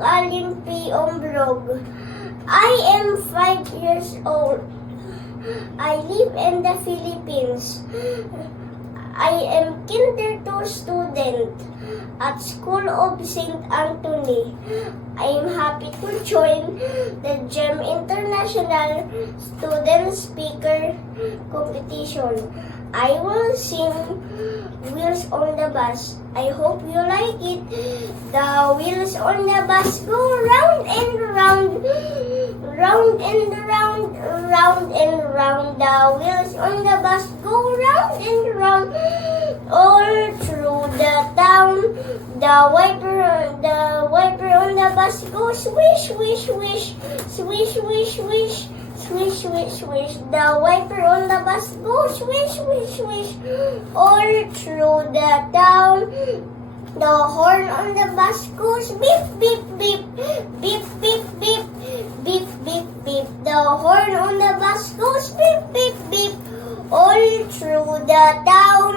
Aling P.O. Blog. I am 5 years old. I live in the Philippines. I am Kinder 2 student at School of St. Anthony. I am happy to join the GEM International Student Speaker Competition. I will sing Wheels on the Bus. I hope you like it. The wheels on the bus go round and round, round and round, round and round. The wheels on the bus go round and round, all through the town. The wiper on the bus goes swish, swish, swish, swish, swish, swish. Swish, swish, swish. The wiper on the bus goes swish, swish, swish, all through the town. The horn on the bus goes beep, beep, beep, beep, beep, beep, beep, beep, beep. The horn on the bus goes beep, beep, beep, all through the town.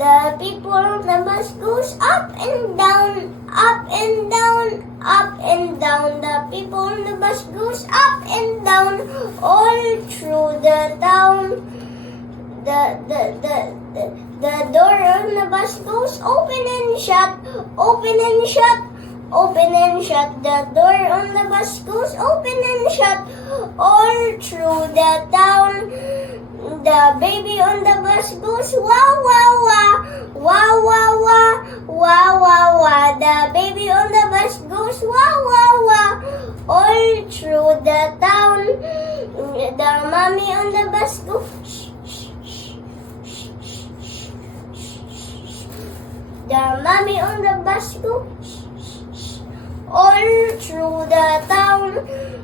The people on the bus goes up and down, up and down, up and down. The people on the bus goes up and down, all through the town. The door on the bus goes open and shut, open and shut, open and shut. The door on the bus goes open and shut, all through the town. The baby on the bus goes wah wah wah, wah wah wah, wah wah wah. The baby on the bus goes wah wah wah, all through the town. The mommy on the bus goes shh, shh, shh, shh, shh, shh. The mommy on the bus goes shh, shh, shh, all through the town.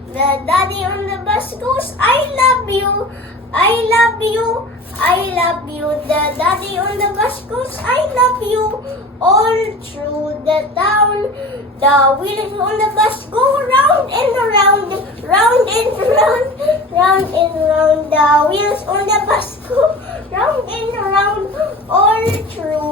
The daddy on the bus goes I love you, I love you, I love you. The daddy on the bus goes I love you, all through the town. The wheels on the bus go round and round, round and round, round and round. The wheels on the bus go round and round, all through